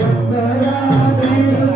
Yeah.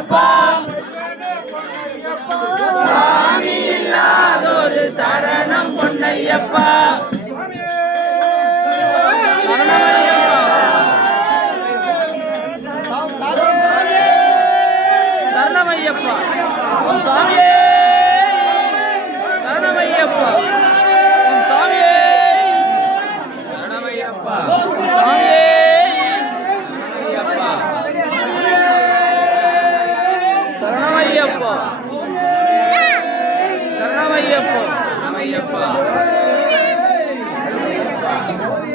Ayyappa சாமி இல்லாதோரு சரணம் பொன்னையப்பா. சரணமையப்பா சாமியே சரணமையப்பா.